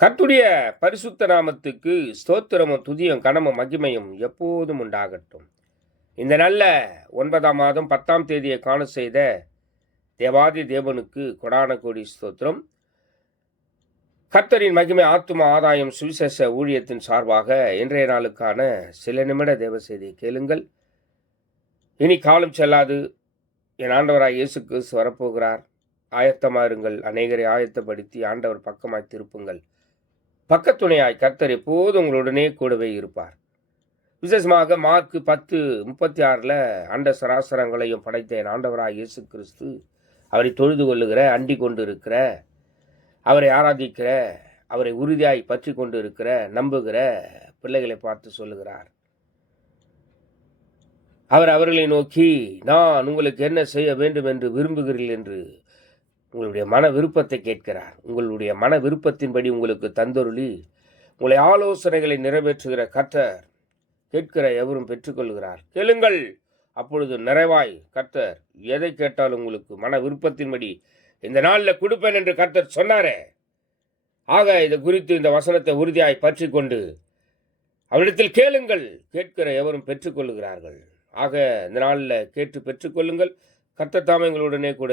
கர்த்தருடைய பரிசுத்த நாமத்துக்கு ஸ்தோத்திரமும் துதியும் கனமும் மகிமையும் எப்போதும் உண்டாகட்டும். இந்த நல்ல 9ஆம் மாதம் 10ஆம் தேதியை காண செய்த தேவாதி தேவனுக்கு கொடான கோடி ஸ்தோத்திரம். கர்த்தரின் மகிமை ஆத்தும ஆதாயம் சுவிசேஷ ஊழியத்தின் சார்பாக இன்றைய நாளுக்கான சில நிமிட தேவ செய்தியை கேளுங்கள். இனி காலம் செல்லாது, என் ஆண்டவராய் இயேசு கிறிஸ்து வரப்போகிறார். ஆயத்தமாயிருங்கள், அநேகரை ஆயத்தப்படுத்தி ஆண்டவர் பக்கமாய் திருப்புங்கள். பக்கத்துணையாய் கர்த்தர் எப்போது உங்களுடனே கூடவே இருப்பார். விசேஷமாக மார்க் 10:36 அண்ட சராசரங்களையும் படைத்த என் ஆண்டவராய் இயேசு கிறிஸ்து அவரை தொழுது கொள்ளுகிற, அண்டி கொண்டு இருக்கிற, அவரை ஆராதிக்கிற, அவரை உறுதியாய் பற்றி கொண்டு இருக்கிற, நம்புகிற பிள்ளைகளை பார்த்து சொல்லுகிறார். அவர் அவர்களை நோக்கி, நான் உங்களுக்கு என்ன செய்ய வேண்டும் என்று விரும்புகிறீர்கள் என்று உங்களுடைய மன விருப்பத்தை கேட்கிறார். உங்களுடைய மன விருப்பத்தின்படி உங்களுக்கு தந்தொருளி உங்களை ஆலோசனைகளை நிறைவேற்றுகிற கர்த்தர் கேட்கிற எவரும் பெற்றுக்கொள்கிறார். கேளுங்கள், அப்பொழுது நிறைவாய் கர்த்தர் எதை கேட்டாலும் உங்களுக்கு மன விருப்பத்தின்படி இந்த நாளில் கொடுப்பேன் என்று கர்த்தர் சொன்னாரே. ஆக இது குறித்து இந்த வசனத்தை உறுதியாய் பற்றி கொண்டு அவரிடத்தில் கேளுங்கள், கேட்கிற எவரும் பெற்றுக்கொள்ளுகிறார்கள். ஆக இந்த நாளில் கேட்டு பெற்றுக்கொள்ளுங்கள். கர்த்தர் தாமே எங்களுடனே கூட